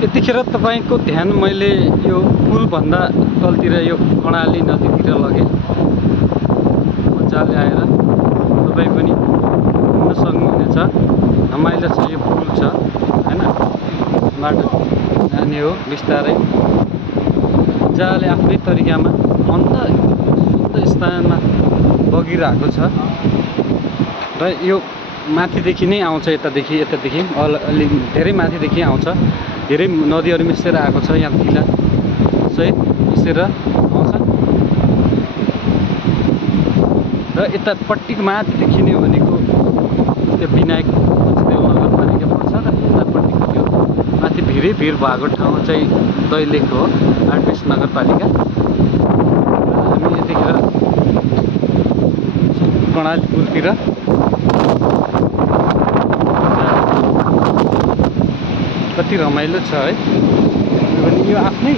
यतिखेर तपाईको ध्यान मैले यो पुलभन्दा तलतिर यो कर्णाली नदीतिर लगेँ। मजाले आएर तपाईँ पनि घुम्न सक्नुहुनेछ। रमाइलो छ, यो पुल छ हैन, बाटो जाने हो बिस्तारै मजाले आफ्नै तरिकामा अन्त शुद्ध स्थानमा बगिरहेको छ। र यो माथिदेखि नै आउँछ, यतादेखि अलि धेरै माथिदेखि आउँछ। धेरै नदीहरू मिसेर आएको छ, यहाँ किला सहित मिसेर आउँछ। र यतापट्टिको माथिदेखि नै भनेको त्यो विनायक देव नगरपालिका पर्छ। र यतापट्टिको त्यो माथि भिड भएको ठाउँ चाहिँ दैलेख हो, 8 नगरपालिका। र हामी यतिखेर कर्णाली पुलतिर कति रमाइलो छ है। यो आफ्नै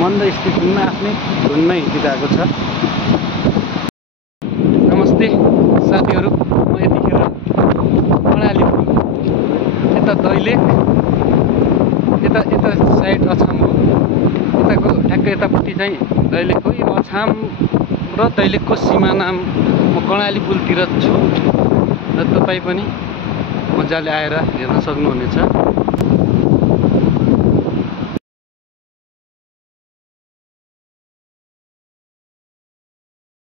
मन्द स्थितिमा आफ्नै धुनमा हिँडिरहेको छ। नमस्ते साथीहरू, म यतिखेर कर्णाली पुल, यता दैलेख, यता साइड अछाम हो। यताको ठ्याक्कै यतापट्टि चाहिँ दैलेख हो। यो अछाम र दैलेखको सिमाना म कर्णाली पुलतिर छु। र तपाईँ पनि मजाले आएर हेर्न सक्नुहुनेछ।